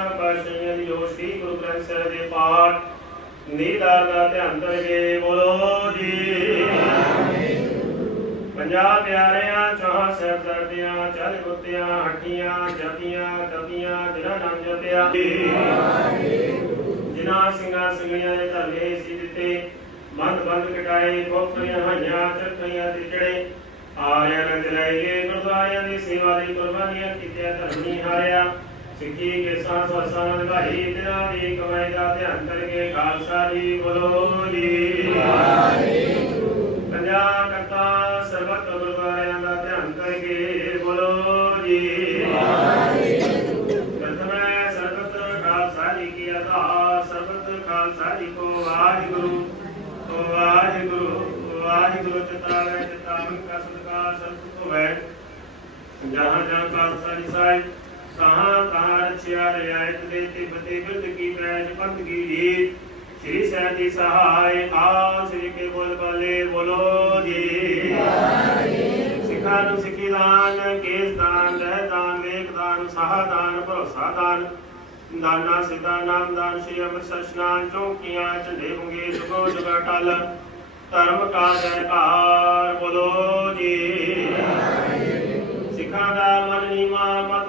ਸਤਾਰਾਂ ਪਾਤਸ਼ਾਹੀਆਂ ਦੀ ਜੋਤ ਸ੍ਰੀ ਗੁਰੂ ਗ੍ਰੰਥ ਸਾਹਿਬ ਦੇ ਪਾਠ। ਨੀਦਾਰ ਦਾ ਧਿਆਨ ਕਰਕੇ ਬੋਲੋ ਜੀ। ਪੰਜਾਬ ਪਿਆਰਿਆਂ ਚੌਹਾਂ ਸਾਹਿਬਜ਼ਾਦਿਆਂ ਚਲ ਗੁੱਤਿਆਂ ਹੱਟੀਆਂ ਜਪੀਆਂ ਤਪੀਆਂ, ਜਿਨ੍ਹਾਂ ਨਾਮ ਜਪਿਆ। ਜਿਨ੍ਹਾਂ ਸਿੰਘਾਂ ਸਿੰਘੀਆਂ ਦੇ ਧਰਲੇ ਸੀ ਦਿੱਤੇ, ਬੰਦ ਬੰਦ ਕਟਾਏ ਕੋਖਰੀਆਂ ਹਾਈਆਂ ਚਰਖੀਆਂ ਦੇ ਚੜੇ ਆਰਿਆਂ ਨਾਲ ਚਲਾਏ ਗਏ ਗੁਰਦਾਰਿਆਂ ਦੀ ਸੇਵਾ ਲਈ ਕੁਰਬਾਨੀਆਂ ਕੀਤੀਆਂ, ਧਰਮ ਹਾਰਿਆ। ਸਿੱਖੀ ਕੇ ਸਾਥ ਵਸਾਂ ਨਿਭਾਈ ਦਿਨਾਂ ਦੀ ਕਮਾਈ ਦਾ ਧਿਆਨ ਕਰਕੇ ਖਾਲਸਾ ਜੀ ਬੋਲੋ ਜੀ। ਪੰਜਾਬ ਕਰਤਾ ਸਰਬੱਤ ਗੁਰਦੁਆਰਿਆਂ ਦਾ ਧਿਆਨ ਕਰਕੇ ਬੋਲੋ ਜੀ। ਪ੍ਰਥਮੇ ਸਰਬਤ ਖਾਲਸਾ ਜੀ ਕੀ ਅਦਾ ਸਰਬਤ ਖਾਲਸਾ ਜੀ ਕੋ ਵਾਹਿਗੁਰੂ ਕੋ ਵਾਹਿਗੁਰੂ ਵਾਹਿਗੁਰੂ, ਚਿਤਾਵੇ ਚਿਤਾਵਨ ਕਾ ਸਦਕਾ ਸਰਬਤ ਹੋਵੇ ਜਹਾਂ ਜਹਾਂ ਖਾਲਸਾ ਜੀ ਸਾਹਿਬ ਕਹਾਂ ਕਹਾਂ ਰਚਿਆ ਰਿਆਇਤ ਦੇ ਤੇ ਬਤੇ ਕੀ ਪੈਜ ਪੰਥ ਕੀ ਰੀਤ ਸ੍ਰੀ ਸਹਿਜ ਜੀ ਸਹਾਇ ਆ ਸ੍ਰੀ ਕੇ ਬੋਲ ਬਾਲੇ ਬੋਲੋ ਜੀ। ਸਿੱਖਾਂ ਨੂੰ ਸਿੱਖੀ ਦਾਨ, ਕੇਸ ਦਾਨ ਰਹਿ ਦਾਨ ਵੇਖ ਦਾਨ, ਸਾਹ ਦਾਨ, ਭਰੋਸਾ ਦਾਨ। ਦਾਨਾ, ਸਿੱਧਾ ਨਾਮ ਦਾਨ, ਸ਼੍ਰੀ ਅੰਮ੍ਰਿਤਸਰ ਇਸ਼ਨਾਨ, ਚੌਕੀਆਂ, ਝੰਡੇ ਬੁੰਗੇ, ਸੁਗੋ ਜਗਾ ਟਲ। ਧਰਮ ਕਾ ਜੈਕਾਰ ਬੋਲੋ ਜੀ। ਸਿੱਖਾਂ ਦਾ ਮਨ ਨੀਮਾ ਮਤ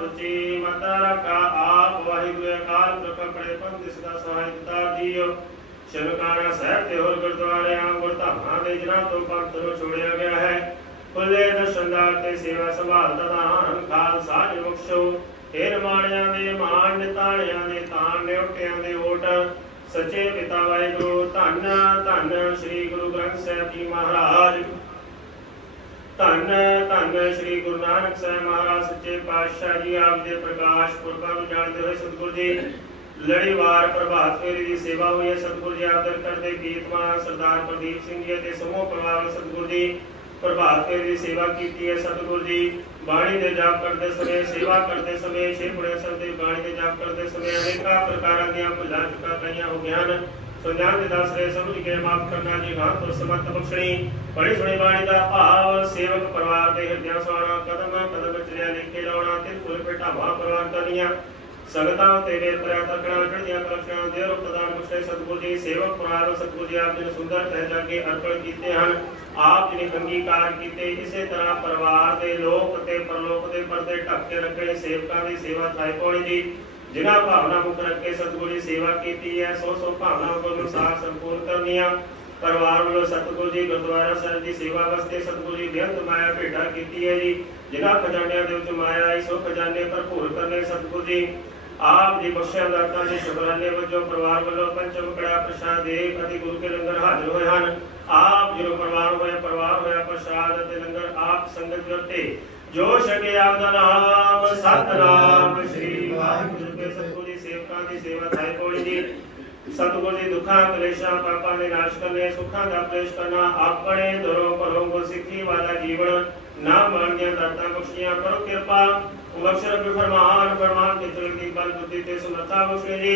ਮਤ ਆਪ ਵਾਹਿਗੁਰੂ ਅਕਾਲ ਪੁਰਖ ਆਪਣੇ ਪੰਥ ਇਸ ਦਾ ਸਹਾਇਤਾ ਜੀਓ ਸ਼ਰਕਾਰਾ ਸਾਹਿਬ ਤੇ ਹੋਰ ਗੁਰਦੁਆਰਿਆਂ, ਗੁਰਧਾਮਾਂ ਦੇ ਜਿਨ੍ਹਾਂ ਤੋਂ ਪੰਥ ਨੂੰ ਛੋੜਿਆ ਗਿਆ ਹੈ ਖੁੱਲੇ ਦਰਸ਼ਨਦਾਰ ਤੇ ਸੇਵਾ ਸੰਭਾਲ ਦਾ ਦਾਨ ਖਾਲਸਾ ਜੀ ਬਖਸ਼ੋ ਢੇਰ ਦੇ ਮਾਣ ਨਿਤਾਣਿਆਂ ਦੇ ਤਾਣ ਨਿਉਟਿਆਂ ਦੇ ਓਟ। ਸੱਚੇ ਪਿਤਾ ਵਾਹਿਗੁਰੂ, ਧੰਨ ਧੰਨ ਸ੍ਰੀ ਗੁਰੂ ਗ੍ਰੰਥ ਸਾਹਿਬ ਜੀ ਮਹਾਰਾਜ। ਧੰਨ ਧੰਨ ਸ੍ਰੀ ਗੁਰੂ ਨਾਨਕ ਸਾਹਿਬ ਮਹਾਰਾਜ, ਸੱਚੇ ਪਾਤਸ਼ਾਹ ਜੀ, ਆਪ ਦੇ ਪ੍ਰਕਾਸ਼ ਪੁਰਬਾਂ ਨੂੰ ਜਾਣਦੇ ਹੋਏ ਸਤਿਗੁਰੂ ਜੀ ਲੜੀਵਾਰ ਪ੍ਰਭਾਤ ਫੇਰੀ ਦੀ ਸੇਵਾ ਹੋਈ ਹੈ। ਸਤਿਗੁਰੂ ਜੀ ਆਪ ਦਰ ਕਰਦੇ ਗੀਤਮਾਨ ਸਰਦਾਰ ਪ੍ਰਦੀਪ ਸਿੰਘ ਜੀ ਅਤੇ ਸਮੂਹ ਪਰਿਵਾਰ ਨੇ ਸਤਿਗੁਰੂ ਜੀ ਪ੍ਰਭਾਤ ਫੇਰੀ ਦੀ ਸੇਵਾ ਕੀਤੀ ਹੈ। ਸਤਿਗੁਰੂ ਜੀ ਬਾਣੀ ਦੇ ਜਾਪ ਕਰਦੇ ਸਮੇਂ, ਸੇਵਾ ਕਰਦੇ ਸਮੇਂ, ਛੇ ਸਾਹਿਬ ਦੀ ਬਾਣੀ ਦੇ ਜਾਪ ਕਰਦੇ ਸਮੇਂ ਅਨੇਕਾਂ ਪ੍ਰਕਾਰਾਂ ਦੀਆਂ ਭੁੱਲਾਂ ਚੁਕਾ ਗਈਆਂ ਹੋ ਗਿਆ ਹਨ। ਸੁਣਿਆ ਦੇ ਦੱਸ ਰਹੇ ਸਮਝ ਕੇ ਮਾਫ ਕਰਨਾ ਜੀ ਗਾਂ ਤੋਂ ਸਮਤ ਬਖਸ਼ਣੀ, ਬੜੀ ਸੁਣੀ ਬਾਣੀ ਦਾ ਭਾਵ, ਸੇਵਕ ਪਰਿਵਾਰ ਦੇ ਹਿਰਦਿਆਂ ਸਵਾਣਾ ਕਦਮ ਕਦਮ ਚਰਿਆ ਲਿਖੇ ਲਾਉਣਾ ਤੇ ਫੁੱਲ ਭੇਟਾਵਾਂ ਪਰਿਵਾਰ ਕਰਨੀਆਂ। ਸੰਗਤਾਂ ਤੇ ਵੇਰ ਪ੍ਰਿਆ ਤਕੜਾ ਚੜ੍ਹਦੀਆਂ ਕਲਪਾਂ ਦੇ ਰੂਪ ਪ੍ਰਦਾਨ ਬਖਸ਼ੇ ਸਤਿਗੁਰੂ ਜੀ, ਸੇਵਕ ਪਰਿਵਾਰ ਸਤਿਗੁਰੂ ਜੀ ਆਪ ਜੀ ਨੂੰ ਸੁੰਦਰ ਤਹਿ ਜਾ ਕੇ ਅਰਪਣ ਕੀਤੇ ਹਨ। ਆਪ ਜੀ ਨੇ ਅੰਗੀਕਾਰ ਕੀਤੇ, ਇਸੇ ਤਰ੍ਹਾਂ ਪਰਿਵਾਰ ਦੇ ਲੋਕ ਤੇ ਪਰਲੋਕ ਦੇ ਪਰਦੇ ਢੱਕ ਕੇ ਰੱਖੇ, ਸੇਵਕਾਂ ਦੀ ਸੇਵਾ ਥਾਈ ਪੌੜੀ ਜੀ। ਜਿਨ੍ਹਾਂ ਭਾਵਨਾ ਮੁਖ ਰੱਖ ਕੇ ਸਤਿਗੁਰੂ ਦੀ ਸੇਵਾ ਕੀਤੀ ਹੈ ਸੋ ਸੋ ਭਾਵਨਾ ਕੋ ਅਨੁਸਾਰ ਸੰਪੂਰਨ ਕਰਨੀਆਂ ਪਰਿਵਾਰ ਵੱਲੋਂ ਸਤਿਗੁਰੂ ਜੀ ਗੁਰਦੁਆਰਾ ਸਾਹਿਬ ਦੀ ਸੇਵਾ ਵਾਸਤੇ ਸਤਿਗੁਰੂ ਜੀ ਬੇਅੰਤ ਮਾਇਆ ਭੇਟਾ ਕੀਤੀ ਹੈ ਜੀ। ਜਿਨ੍ਹਾਂ ਖਜ਼ਾਨਿਆਂ ਦੇ ਵਿੱਚ ਮਾਇਆ ਆਈ ਸੋ ਖਜ਼ਾਨੇ ਭਰਪੂਰ ਕਰਨੇ ਸਤਿਗੁਰੂ ਜੀ। ਆਪ ਦੀ ਬਖਸ਼ਿਆ ਦਾਤਾ ਦੇ ਸ਼ੁਕਰਾਨੇ ਵਜੋਂ ਪਰਿਵਾਰ ਵੱਲੋਂ ਪੰਚਮ ਕੜਾ ਪ੍ਰਸ਼ਾਦ ਦੇ ਅਤੇ ਗੁਰੂ ਕੇ ਲੰਗਰ ਹਾਜ਼ਰ ਹੋਏ ਹਨ। ਆਪ ਜਿਹਨੂੰ ਪਰਿਵਾਰ ਹੋਇਆ ਪਰਿਵਾਰ ਹੋਇਆ, ਪ੍ਰਸ਼ਾਦ ਅਤੇ ਲੰਗਰ ਆਪ ਸੰਗਤ ਜੋਤੇ ਜੋ ਛਕੇ ਆਪ ਦਾ ਨਾਮ। ਸਤਨਾਮ ਸ੍ਰੀ ਵਾਹਿਗੁਰੂ। ਕੇ ਸਤਿਗੁਰੂ ਜੀ ਸੇਵਕਾਂ ਦੀ ਸੇਵਾ ਥਾਈ ਕੋਲੀ ਜੀ ਸਤਿਗੁਰੂ ਜੀ ਦੁੱਖਾਂ, ਕਲੇਸ਼ਾਂ, ਪਾਪਾਂ ਦੇ ਨਾਸ਼ ਕਰਨੇ, ਸੁੱਖਾਂ ਦਾ ਪ੍ਰੇਸ਼ ਕਰਨਾ, ਆਪਣੇ ਦਰੋਂ ਪਰੋਂ ਗੁਰਸਿੱਖੀ ਵਾਲਾ ਜੀਵਨ, ਨਾ ਮੰਗਿਆ ਦਾਤਾ ਬਖਸ਼ੀਆਂ ਕਰੋ ਕਿਰਪਾ। ਬਖਸ਼ ਰੱਬੀ ਫਰਮਾਨ ਫਰਮਾਨ ਕੇ ਚਲ ਦੀ ਬਲ ਬੁੱਧੀ ਤੇ ਸਮਰੱਥਾ ਬਖਸ਼ੇ ਜੀ।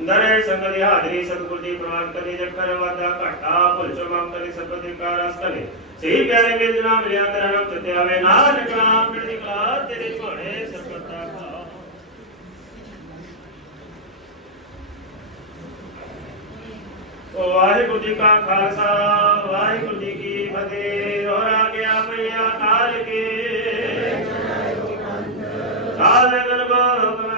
ਨਰੇ ਸੰਗਤ ਦੀ ਹਾਜ਼ਰੀ ਸਤਿਗੁਰੂ ਜੀ ਪ੍ਰਵਾਨ ਕਰੇ, ਜਕਰ ਵਾਦਾ ਘਾਟਾ, ਭੁੱਲ ਚੋ ਮਾਫ ਕਰੇ ਸਬਦ ਦੇ ਕਾਰ ਕਰੇ। ਸਹੀ ਪਿਆਰੇ ਕੇ ਜਨਾਬ ਲਿਆ ਤੇਰਾ ਨਾਮ ਤੇ ਆਵੇ। ਨਾਨਕ ਨਾਮ ਬਿਰਦੀ ਕਲਾ, ਤੇਰੇ ਘੋੜੇ ਸਰਬਤਾ ਕਾ ਵਾਹਿਗੁਰੂ ਜੀ ਕਾ ਖਾਲਸਾ, ਵਾਹਿਗੁਰੂ ਜੀ ਕੀ ਫਤਿਹ। ਹੋਰ ਆ ਗਿਆ ਪਈਆ ਕਾਲ ਕੇ। ਸਾਲ ਗਰਭ ਹੁਕਮ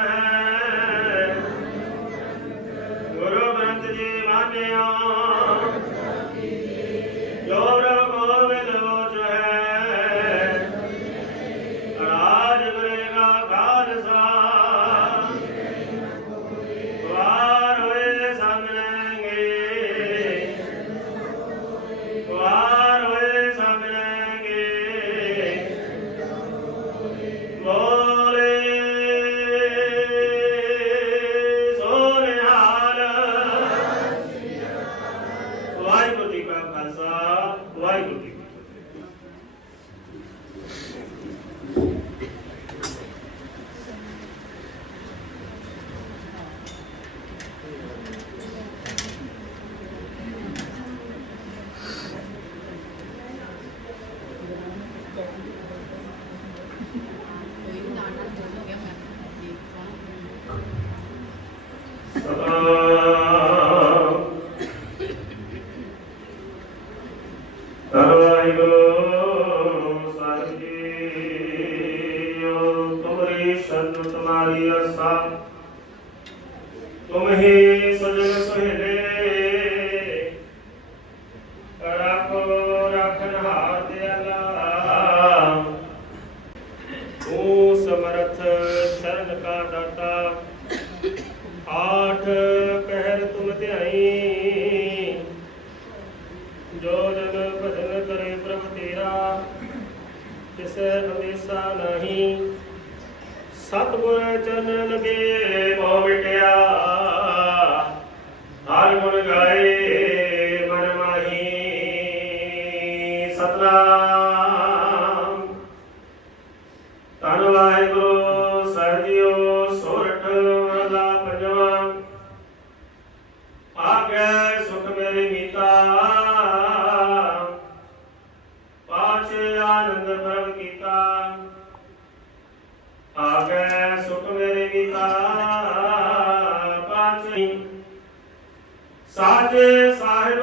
ਵਿਸਰੈ ਅਵੇਸਾ ਨਹੀਂ। ਸਤਗੁਰ ਚਰਨ ਲਗੇ ਮੋ ਮਿਟਿਆ ਹਰ ਗੁਣ ਗਾਏ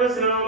There's no